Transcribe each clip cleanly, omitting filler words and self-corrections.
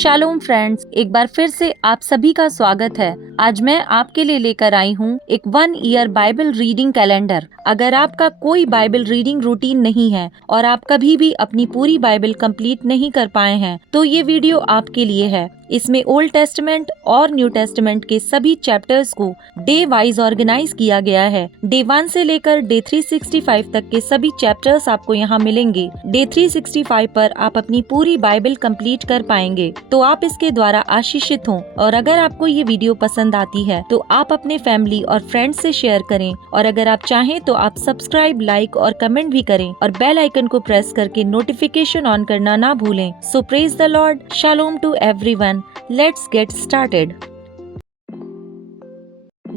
Shalom friends, एक बार फिर से आप सभी का स्वागत है। आज मैं आपके लिए लेकर आई हूँ एक 1 ईयर बाइबल रीडिंग कैलेंडर। अगर आपका कोई बाइबल रीडिंग रूटीन नहीं है और आप कभी भी अपनी पूरी बाइबल कंप्लीट नहीं कर पाए हैं, तो ये वीडियो आपके लिए है। इसमें ओल्ड टेस्टमेंट और न्यू टेस्टमेंट के सभी चैप्टर्स को डे वाइज ऑर्गेनाइज किया गया है। डे 1 से लेकर डे 365 तक के सभी चैप्टर्स आपको यहाँ मिलेंगे। डे 365 पर आप अपनी पूरी बाइबल कंप्लीट कर पाएंगे, तो आप इसके द्वारा आशीषित हों। और अगर आपको ये वीडियो पसंद आती है तो आप अपने फैमिली और फ्रेंड्स से शेयर करें, और अगर आप चाहें तो आप सब्सक्राइब, लाइक और कमेंट भी करें और बेल आइकन को प्रेस करके नोटिफिकेशन ऑन करना ना भूलें। So praise the lord, shalom to everyone. Let's get started.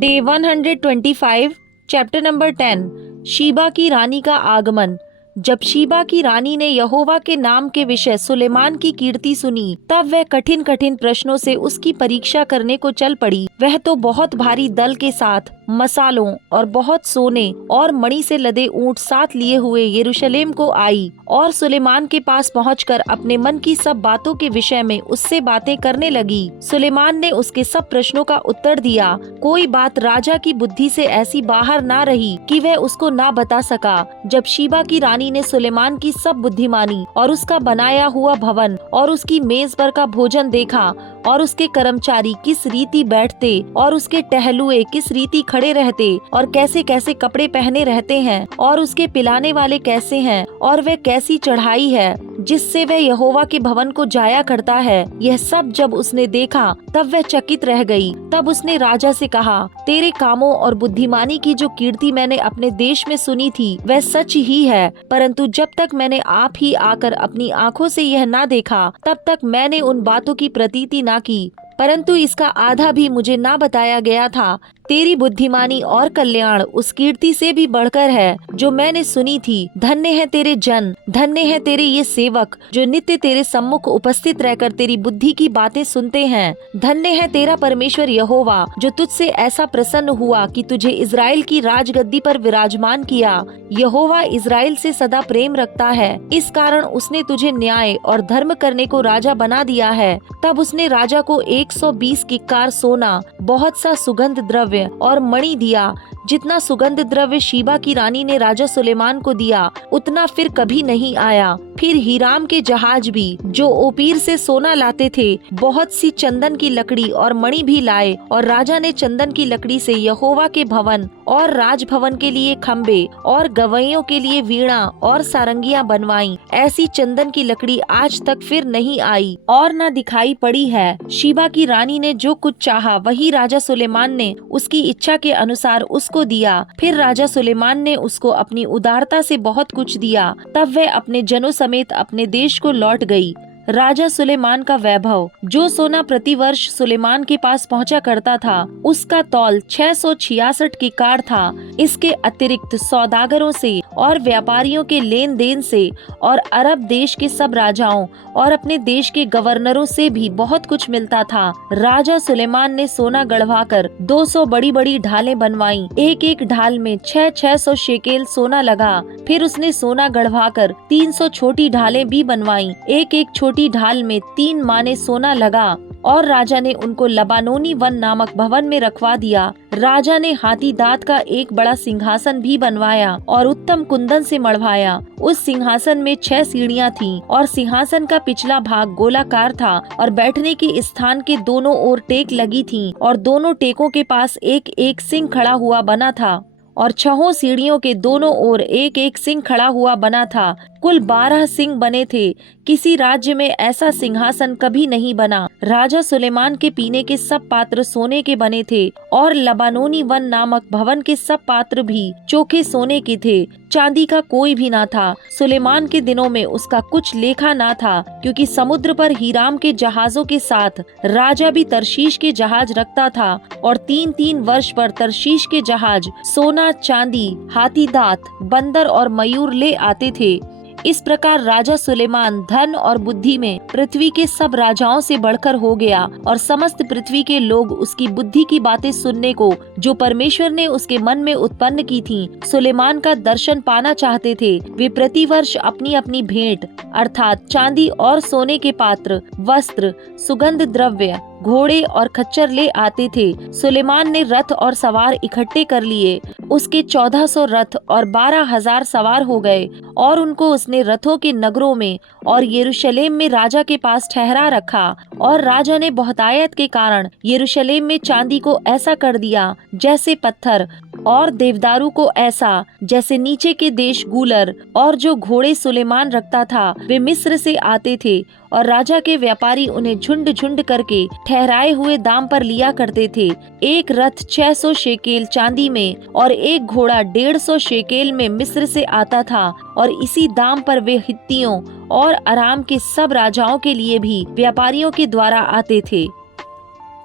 Day 125, chapter number 10, Sheba की रानी का आगमन। जब शीबा की रानी ने यहोवा के नाम के विषय सुलेमान की कीर्ति सुनी, तब वह कठिन कठिन प्रश्नों से उसकी परीक्षा करने को चल पड़ी। वह तो बहुत भारी दल के साथ मसालों और बहुत सोने और मणि से लदे ऊंट साथ लिए हुए यरूशलेम को आई और सुलेमान के पास पहुंचकर अपने मन की सब बातों के विषय में उससे बातें करने लगी। सुलेमान ने उसके सब प्रश्नों का उत्तर दिया। कोई बात राजा की बुद्धि से ऐसी बाहर ना रही कि वह उसको ना बता सका। जब शीबा की रानी ने सुलेमान की सब बुद्धिमानी और उसका बनाया हुआ भवन और उसकी मेज पर का भोजन देखा, और उसके कर्मचारी किस रीति बैठते और उसके टहलुए किस रीति खड़े रहते और कैसे कैसे कपड़े पहने रहते हैं, और उसके पिलाने वाले कैसे हैं, और वह कैसी चढ़ाई है जिससे वह यहोवा के भवन को जाया करता है, यह सब जब उसने देखा तब वह चकित रह गई। तब उसने राजा से कहा, तेरे कामों और बुद्धिमानी की जो कीर्ति मैंने अपने देश में सुनी थी वह सच ही है, परंतु जब तक मैंने आप ही आकर अपनी आंखों से यह ना देखा, तब तक मैंने उन बातों की प्रतीति ना की, परंतु इसका आधा भी मुझे ना बताया गया था। तेरी बुद्धिमानी और कल्याण उस कीर्ति से भी बढ़कर है जो मैंने सुनी थी। धन्य है तेरे जन, धन्य है तेरे ये सेवक जो नित्य तेरे सम्मुख उपस्थित रहकर तेरी बुद्धि की बातें सुनते हैं। धन्य है तेरा परमेश्वर यहोवा जो तुझसे ऐसा प्रसन्न हुआ कि तुझे इज़राइल की राजगद्दी पर विराजमान किया। यहोवा इज़राइल से सदा प्रेम रखता है, इस कारण उसने तुझे न्याय और धर्म करने को राजा बना दिया है। तब उसने राजा को 120 किक्कार सोना, बहुत सा सुगंध द्रव्य और मणि दिया। जितना सुगंध द्रव्य शीबा की रानी ने राजा सुलेमान को दिया, उतना फिर कभी नहीं आया। फिर हीराम के जहाज भी जो ओपीर से सोना लाते थे, बहुत सी चंदन की लकड़ी और मणि भी लाए, और राजा ने चंदन की लकड़ी से यहोवा के भवन और राजभवन के लिए खम्बे और गवैयों के लिए वीणा और सारंगियां बनवाई। ऐसी चंदन की लकड़ी आज तक फिर नहीं आई और न दिखाई पड़ी है। शीबा की रानी ने जो कुछ चाहा वही राजा सुलेमान ने उसकी इच्छा के अनुसार उसको दिया। फिर राजा सुलेमान ने उसको अपनी उदारता से बहुत कुछ दिया। तब वह अपने जनों समेत अपने देश को लौट गई। राजा सुलेमान का वैभव। जो सोना प्रतिवर्ष सुलेमान के पास पहुंचा करता था, उसका तौल 666 किक्कार था। इसके अतिरिक्त सौदागरों से और व्यापारियों के लेन देन से और अरब देश के सब राजाओं और अपने देश के गवर्नरों से भी बहुत कुछ मिलता था। राजा सुलेमान ने सोना गढ़वाकर 200 बड़ी बड़ी ढालें बनवाई। एक एक ढाल में 600 शेकेल सोना लगा। फिर उसने सोना गढ़वाकर 300 छोटी ढालें भी बनवाई। एक एक छोटी ढाल में 3 माने सोना लगा, और राजा ने उनको लबानोनी वन नामक भवन में रखवा दिया। राजा ने हाथी दांत का एक बड़ा सिंहासन भी बनवाया और उत्तम कुंदन से मढ़वाया। उस सिंहासन में 6 सीढ़ियां थीं, और सिंहासन का पिछला भाग गोलाकार था, और बैठने के स्थान के दोनों ओर टेक लगी थीं, और दोनों टेकों के पास एक एक सिंह खड़ा हुआ बना था, और 6 सीढ़ियों के दोनों ओर एक एक सिंह खड़ा हुआ बना था। कुल 12 सिंह बने थे। किसी राज्य में ऐसा सिंहासन कभी नहीं बना। राजा सुलेमान के पीने के सब पात्र सोने के बने थे, और लबानोनी वन नामक भवन के सब पात्र भी चोखे सोने के थे। चांदी का कोई भी ना था। सुलेमान के दिनों में उसका कुछ लेखा ना था, क्योंकि समुद्र पर हीराम के जहाजों के साथ राजा भी तरशीश के जहाज रखता था, और 3-3 वर्ष पर तरशीश के जहाज सोना, चांदी, हाथी दांत, बंदर और मयूर ले आते थे। इस प्रकार राजा सुलेमान धन और बुद्धि में पृथ्वी के सब राजाओं से बढ़कर हो गया और समस्त पृथ्वी के लोग उसकी बुद्धि की बातें सुनने को जो परमेश्वर ने उसके मन में उत्पन्न की थी सुलेमान का दर्शन पाना चाहते थे। वे प्रतिवर्ष अपनी अपनी भेंट अर्थात चांदी और सोने के पात्र, वस्त्र, सुगंध द्रव्य, घोड़े और खच्चर ले आते थे। सुलेमान ने रथ और सवार इकट्ठे कर लिए। उसके 1400 रथ और 12,000 सवार हो गए और उनको उसने रथों के नगरों में और यरूशलेम में राजा के पास ठहरा रखा। और राजा ने बहुतायत के कारण यरूशलेम में चांदी को ऐसा कर दिया जैसे पत्थर, और देवदारू को ऐसा जैसे नीचे के देश गूलर। और जो घोड़े सुलेमान रखता था वे मिस्र से आते थे और राजा के व्यापारी उन्हें झुंड झुंड करके ठहराए हुए दाम पर लिया करते थे। एक रथ 600 शेकेल चांदी में और एक घोड़ा 150 शेकेल में मिस्र से आता था। और इसी दाम पर वे हित्तियों और अराम के सब राजाओं के लिए भी व्यापारियों के द्वारा आते थे।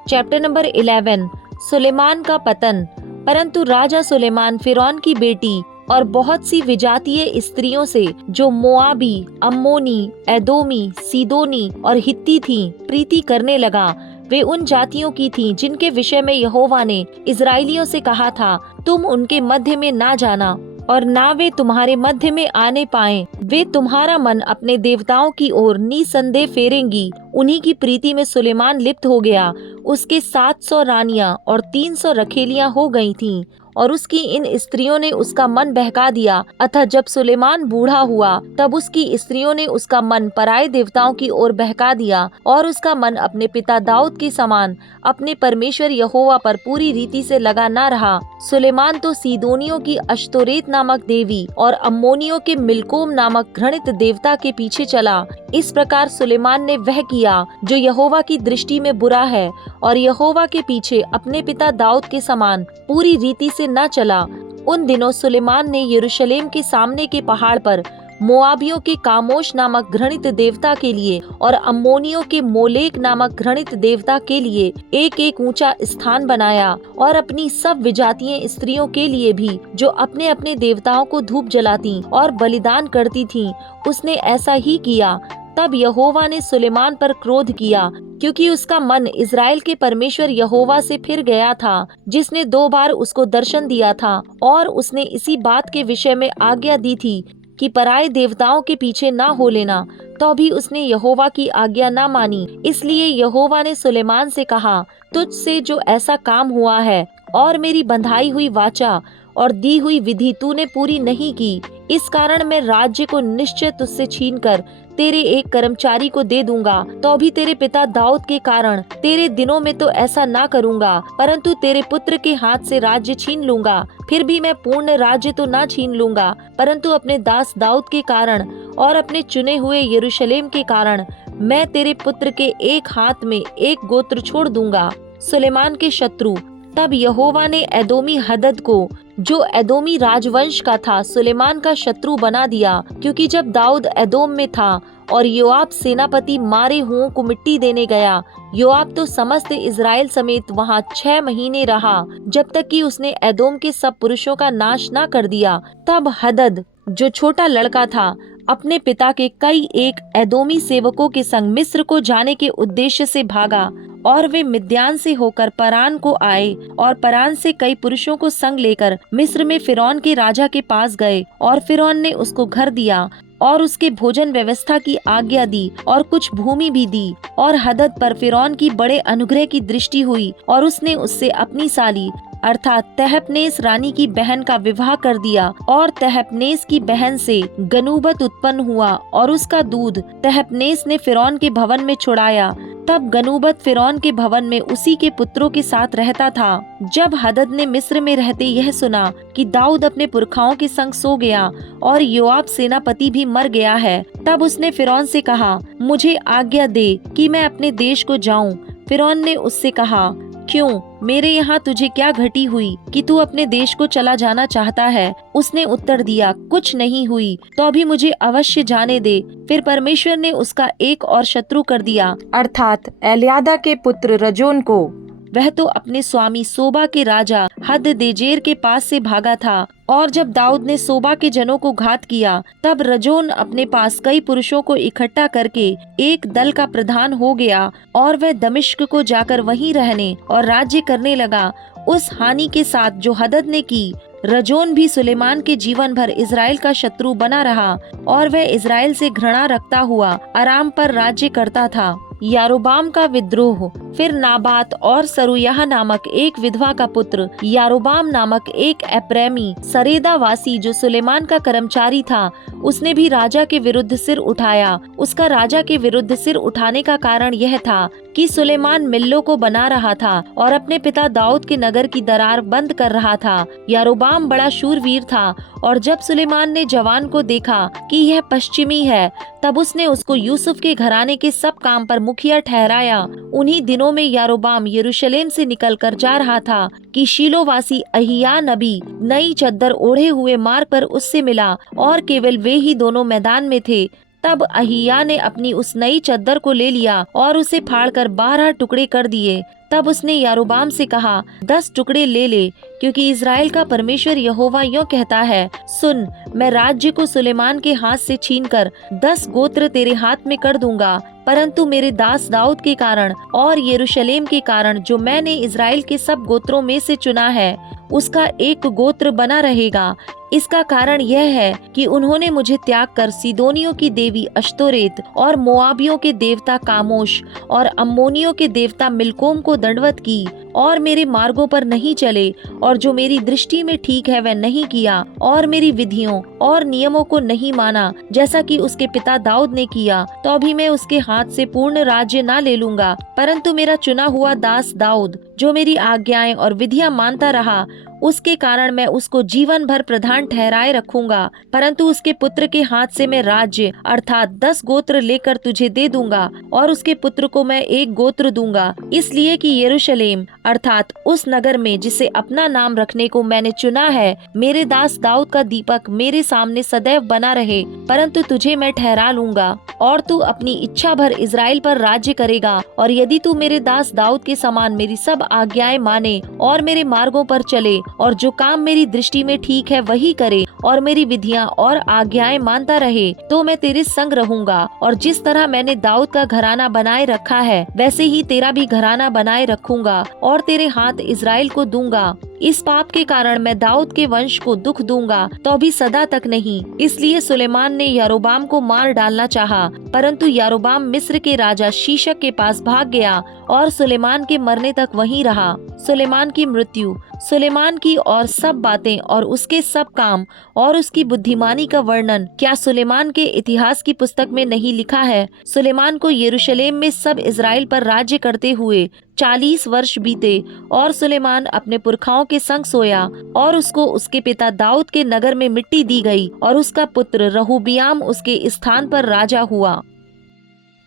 चैप्टर नंबर 11, सुलेमान का पतन। परंतु राजा सुलेमान फिरौन की बेटी और बहुत सी विजातीय स्त्रियों से जो मोआबी, अम्मोनी, एदोमी, सीदोनी और हित्ती थीं, प्रीति करने लगा। वे उन जातियों की थीं जिनके विषय में यहोवा ने इजराइलियों से कहा था, तुम उनके मध्य में ना जाना और ना वे तुम्हारे मध्य में आने पाएं। वे तुम्हारा मन अपने देवताओं की ओर निसंदेह फेरेंगी। उन्हीं की प्रीति में सुलेमान लिप्त हो गया। उसके 700 रानियां और 300 रखेलियां हो गई थीं और उसकी इन स्त्रियों ने उसका मन बहका दिया। अतः जब सुलेमान बूढ़ा हुआ तब उसकी स्त्रियों ने उसका मन पराये देवताओं की ओर बहका दिया और उसका मन अपने पिता दाऊद के समान अपने परमेश्वर यहोवा पर पूरी रीति से लगा न रहा। सुलेमान तो सीदोनियों की अश्तोरेत नामक देवी और अम्मोनियों के मिल्कोम नामक घृणित देवता के पीछे चला। इस प्रकार सुलेमान ने वह किया जो यहोवा की दृष्टि में बुरा है और यहोवा के पीछे अपने पिता दाऊद के समान पूरी रीति से न चला। उन दिनों सुलेमान ने यरूशलेम के सामने के पहाड़ पर मोआबियों के कामोश नामक घृणित देवता के लिए और अम्मोनियों के मोलेक नामक घृणित देवता के लिए एक एक ऊंचा स्थान बनाया और अपनी सब विजातीय स्त्रियों के लिए भी जो अपने अपने देवताओं को धूप जलाती और बलिदान करती थीं, उसने ऐसा ही किया। तब यहोवा ने सुलेमान पर क्रोध किया क्योंकि उसका मन इज़राइल के परमेश्वर यहोवा से फिर गया था, जिसने 2 बार उसको दर्शन दिया था और उसने इसी बात के विषय में आज्ञा दी थी कि पराये देवताओं के पीछे ना हो लेना। तो भी उसने यहोवा की आज्ञा ना मानी। इसलिए यहोवा ने सुलेमान से कहा, तुझसे जो ऐसा काम हुआ है और मेरी बंधाई हुई वाचा और दी हुई विधि तूने पूरी नहीं की, इस कारण मैं राज्य को निश्चय तुझसे छीनकर तेरे एक कर्मचारी को दे दूंगा। तो भी तेरे पिता दाऊद के कारण तेरे दिनों में तो ऐसा ना करूंगा, परंतु तेरे पुत्र के हाथ से राज्य छीन लूंगा। फिर भी मैं पूर्ण राज्य तो ना छीन लूंगा, परंतु अपने दास दाऊद के कारण और अपने चुने हुए यरूशलेम के कारण मैं तेरे पुत्र के एक हाथ में एक गोत्र छोड़ दूंगा। सुलेमान के शत्रु। तब यहोवा ने एदोमी हदद को, जो एदोमी राजवंश का था, सुलेमान का शत्रु बना दिया, क्योंकि जब दाऊद एदोम में था और योआब सेनापति मारे हुओं को मिट्टी देने गया, योआब तो समस्त इज़राइल समेत वहां 6 महीने रहा, जब तक कि उसने एदोम के सब पुरुषों का नाश ना कर दिया। तब हदद, जो छोटा लड़का था, अपने पिता के कई एक एदोमी सेवकों के संग मिस्र को जाने के उद्देश्य से भागा और वे मिद्यान से होकर परान को आए और परान से कई पुरुषों को संग लेकर मिस्र में फिरौन के राजा के पास गए और फिरौन ने उसको घर दिया और उसके भोजन व्यवस्था की आज्ञा दी और कुछ भूमि भी दी। और हदद पर फिरौन की बड़े अनुग्रह की दृष्टि हुई और उसने उससे अपनी साली अर्थात तहपनेस रानी की बहन का विवाह कर दिया और तहपनेस की बहन से गनूबत उत्पन्न हुआ और उसका दूध तहपनेस ने फिरौन के भवन में छुड़ाया। तब गनूबत फिरौन के भवन में उसी के पुत्रों के साथ रहता था। जब हदद ने मिस्र में रहते यह सुना कि दाऊद अपने पुरखाओं के संग सो गया और योआब सेनापति भी मर गया है, तब उसने फिरौन से कहा, मुझे आज्ञा दे कि मैं अपने देश को जाऊं। फिरौन ने उससे कहा, क्यों, मेरे यहाँ तुझे क्या घटी हुई कि तू अपने देश को चला जाना चाहता है? उसने उत्तर दिया, कुछ नहीं हुई, तो भी मुझे अवश्य जाने दे। फिर परमेश्वर ने उसका एक और शत्रु कर दिया, अर्थात एल्यादा के पुत्र रजोन को, वह तो अपने स्वामी सोबा के राजा हददेजेर के पास से भागा था। और जब दाऊद ने सोबा के जनों को घात किया, तब रजोन अपने पास कई पुरुषों को इकट्ठा करके एक दल का प्रधान हो गया और वह दमिश्क को जाकर वहीं रहने और राज्य करने लगा। उस हानि के साथ जो हदद ने की, रजोन भी सुलेमान के जीवन भर इज़राइल का शत्रु बना रहा और वह इज़राइल से घृणा रखता हुआ अराम पर राज्य करता था। यारोबाम का विद्रोह। फिर नाबात और सरुयाह नामक एक विधवा का पुत्र यारोबाम नामक एक एप्रैमी सरेदा वासी जो सुलेमान का कर्मचारी था, उसने भी राजा के विरुद्ध सिर उठाया। उसका राजा के विरुद्ध सिर उठाने का कारण यह था कि सुलेमान मिल्लो को बना रहा था और अपने पिता दाऊद के नगर की दरार बंद कर रहा था। यारोबाम बड़ा शूरवीर था और जब सुलेमान ने जवान को देखा कि यह पश्चिमी है, तब उसने उसको यूसुफ के घराने के सब काम पर मुखिया ठहराया। उन्हीं दिनों में यारोबाम यरूशलेम से निकलकर जा रहा था कि शीलोवासी अहिया नबी नई चद्दर ओढ़े हुए मार्ग पर उससे मिला और केवल वे ही दोनों मैदान में थे। तब अहिया ने अपनी उस नई चद्दर को ले लिया और उसे फाड़कर 12 टुकड़े कर दिए। तब उसने यारोबाम से कहा, 10 टुकड़े ले ले, क्योंकि इज़राइल का परमेश्वर यहोवा यों कहता है, सुन, मैं राज्य को सुलेमान के हाथ से छीनकर 10 गोत्र तेरे हाथ में कर दूंगा, परंतु मेरे दास दाऊद के कारण और यरूशलेम के कारण जो मैंने इज़राइल के सब गोत्रों में से चुना है, उसका एक गोत्र बना रहेगा। इसका कारण यह है कि उन्होंने मुझे त्याग कर सीदोनियों की देवी अश्तोरेत और मोआबियों के देवता कामोश और अम्मोनियों के देवता मिल्कोम को दंडवत की और मेरे मार्गों पर नहीं चले और जो मेरी दृष्टि में ठीक है वह नहीं किया और मेरी विधियों और नियमों को नहीं माना, जैसा कि उसके पिता दाऊद ने किया, तो अभी मैं उसके हाथ से पूर्ण राज्य ना ले लूंगा, परंतु मेरा चुना हुआ दास दाऊद जो मेरी आज्ञाएं और विधियां मानता रहा, उसके कारण मैं उसको जीवन भर प्रधान ठहराए रखूंगा। परंतु उसके पुत्र के हाथ से मैं राज्य अर्थात 10 गोत्र लेकर तुझे दे दूंगा और उसके पुत्र को मैं एक गोत्र दूंगा, इसलिए कि यरूशलेम अर्थात उस नगर में जिसे अपना नाम रखने को मैंने चुना है, मेरे दास दाऊद का दीपक मेरे सामने सदैव बना रहे। परंतु तुझे मैं ठहरा लूंगा और तू अपनी इच्छा भर इज़राइल पर राज्य करेगा। और यदि तू मेरे दास दाऊद के समान मेरी सब आज्ञाएं माने और मेरे मार्गों पर चले और जो काम मेरी दृष्टि में ठीक है वही करे और मेरी विधियां और आज्ञाएं मानता रहे, तो मैं तेरे संग रहूंगा और जिस तरह मैंने दाऊद का घराना बनाए रखा है वैसे ही तेरा भी घराना बनाए रखूंगा और तेरे हाथ इज़राइल को दूंगा। इस पाप के कारण मैं दाऊद के वंश को दुख दूंगा, तो अभी सदा तक नहीं। इसलिए सुलेमान ने यारोबाम को मार डालना चाहा, परंतु यारोबाम मिस्र के राजा शीशक के पास भाग गया और सुलेमान के मरने तक वहीं रहा। सुलेमान की मृत्यु। सुलेमान की और सब बातें और उसके सब काम और उसकी बुद्धिमानी का वर्णन क्या सुलेमान के इतिहास की पुस्तक में नहीं लिखा है? सुलेमान को यरूशलेम में सब इज़राइल पर राज्य करते हुए 40 वर्ष बीते और सुलेमान अपने पुरखाओं के संग सोया और उसको उसके पिता दाऊद के नगर में मिट्टी दी गई और उसका पुत्र रहूबियाम उसके स्थान पर राजा हुआ।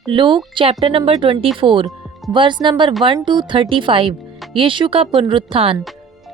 Luke chapter number 24 verse number 1 to 35। यीशु का पुनरुत्थान।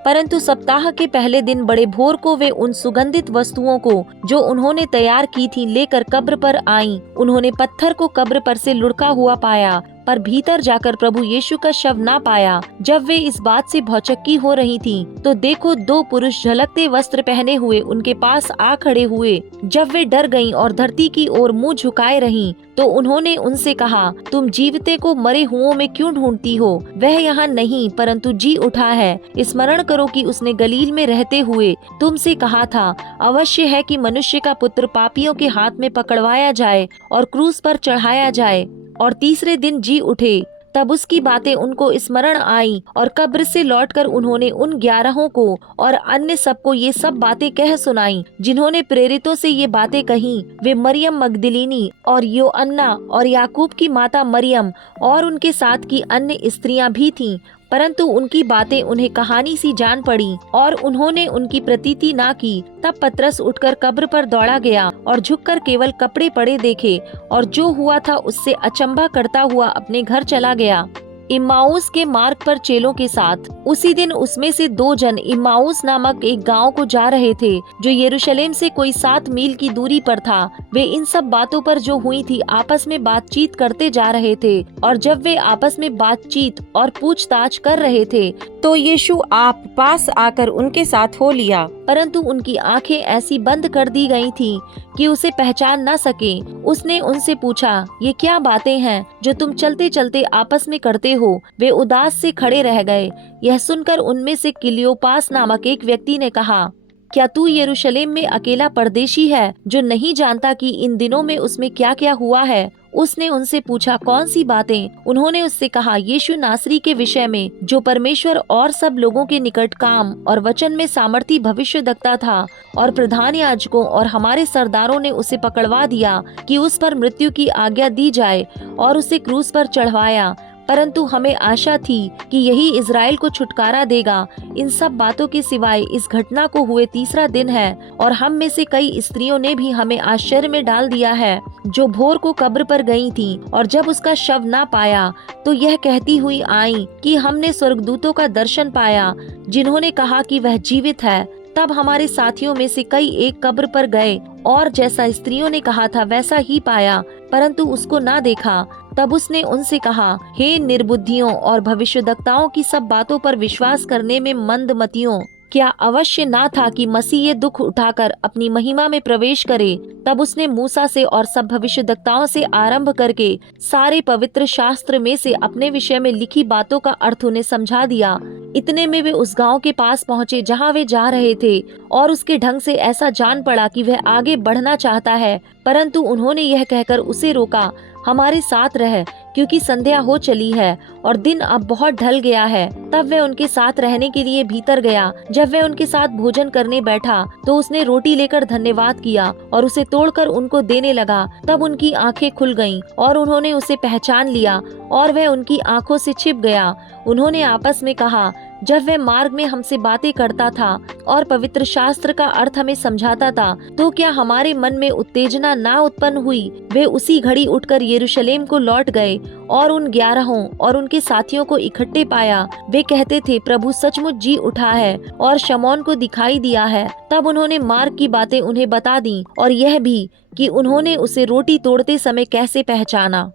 परंतु सप्ताह के पहले दिन बड़े भोर को वे उन सुगंधित वस्तुओं को जो उन्होंने तैयार की थी लेकर कब्र पर आईं। उन्होंने पत्थर को कब्र पर से लुढ़का हुआ पाया, पर भीतर जाकर प्रभु यीशु का शव ना पाया। जब वे इस बात से भौचक्की हो रही थीं, तो देखो 2 पुरुष झलकते वस्त्र पहने हुए उनके पास आ खड़े हुए। जब वे डर गईं और धरती की ओर मुंह झुकाए रहीं, तो उन्होंने उनसे कहा, तुम जीवते को मरे हुओं में क्यों ढूंढती हो? वह यहाँ नहीं परंतु जी उठा है। स्मरण करो कि उसने गलील में रहते हुए तुमसे कहा था, अवश्य है कि मनुष्य का पुत्र पापियों के हाथ में पकड़वाया जाए और क्रूस पर चढ़ाया जाए और तीसरे दिन जी उठे। तब उसकी बातें उनको स्मरण आई और कब्र से लौटकर उन्होंने उन 11 को और अन्य सबको ये सब बातें कह सुनाई जिन्होंने प्रेरितों से ये बातें कही। वे मरियम मगदलीनी और योअन्ना और याकूब की माता मरियम और उनके साथ की अन्य स्त्रियां भी थीं। परंतु उनकी बातें उन्हें कहानी सी जान पड़ी और उन्होंने उनकी प्रतीति ना की। तब पतरस उठकर कब्र पर दौड़ा गया और झुककर केवल कपड़े पड़े देखे और जो हुआ था उससे अचंभा करता हुआ अपने घर चला गया। इम्माउस के मार्ग पर चेलों के साथ। उसी दिन उसमें से 2 जन इम्माउस नामक एक गांव को जा रहे थे जो यरूशलेम से कोई 7 मील की दूरी पर था। वे इन सब बातों पर जो हुई थी आपस में बातचीत करते जा रहे थे, और जब वे आपस में बातचीत और पूछताछ कर रहे थे तो यीशु आप पास आकर उनके साथ हो लिया, परंतु उनकी आंखें ऐसी बंद कर दी गई थीं कि उसे पहचान न सके। उसने उनसे पूछा, ये क्या बातें हैं जो तुम चलते चलते आपस में करते हो? वे उदास से खड़े रह गए। यह सुनकर उनमें से क्लियोपास नामक एक व्यक्ति ने कहा, क्या तू यरूशलेम में अकेला परदेशी है जो नहीं जानता कि इन दिनों में उसमें क्या क्या हुआ है? उसने उनसे पूछा, कौन सी बातें? उन्होंने उससे कहा, यीशु नासरी के विषय में, जो परमेश्वर और सब लोगों के निकट काम और वचन में सामर्थी भविष्यद्वक्ता था, और प्रधान याजकों और हमारे सरदारों ने उसे पकड़वा दिया कि उस पर मृत्यु की आज्ञा दी जाए और उसे क्रूस पर चढ़वाया, परंतु हमें आशा थी कि यही इज़राइल को छुटकारा देगा। इन सब बातों के सिवाय इस घटना को हुए तीसरा दिन है, और हम में से कई स्त्रियों ने भी हमें आश्चर्य में डाल दिया है, जो भोर को कब्र पर गई थीं, और जब उसका शव ना पाया तो यह कहती हुई आई कि हमने स्वर्गदूतों का दर्शन पाया जिन्होंने कहा कि वह जीवित है। तब हमारे साथियों में से कई एक कब्र पर गए और जैसा स्त्रियों ने कहा था वैसा ही पाया, परंतु उसको ना देखा। तब उसने उनसे कहा, हे निर्बुद्धियों और भविष्यद्वक्ताओं की सब बातों पर विश्वास करने में मंदमतियों, क्या अवश्य ना था कि मसीह ये दुख उठाकर अपनी महिमा में प्रवेश करे? तब उसने मूसा से और सब भविष्यद्वक्ताओं से आरंभ करके सारे पवित्र शास्त्र में से अपने विषय में लिखी बातों का अर्थ उन्हें समझा दिया। इतने में वे उस गांव के पास पहुँचे जहाँ वे जा रहे थे, और उसके ढंग से ऐसा जान पड़ा कि वह आगे बढ़ना चाहता है, परंतु उन्होंने यह कहकर उसे रोका, हमारे साथ रह, क्योंकि संध्या हो चली है और दिन अब बहुत ढल गया है। तब वह उनके साथ रहने के लिए भीतर गया। जब वह उनके साथ भोजन करने बैठा तो उसने रोटी लेकर धन्यवाद किया और उसे तोड़कर उनको देने लगा। तब उनकी आंखें खुल गईं और उन्होंने उसे पहचान लिया, और वह उनकी आंखों से छिप गया। उन्होंने आपस में कहा, जब वह मार्ग में हमसे बातें करता था और पवित्र शास्त्र का अर्थ हमें समझाता था, तो क्या हमारे मन में उत्तेजना ना उत्पन्न हुई? वे उसी घड़ी उठकर यरूशलेम को लौट गए और उन 11 और उनके साथियों को इकट्ठे पाया। वे कहते थे, प्रभु सचमुच जी उठा है और शमौन को दिखाई दिया है। तब उन्होंने मार्ग की बातें उन्हें बता दी, और यह भी कि उन्होंने उसे रोटी तोड़ते समय कैसे पहचाना।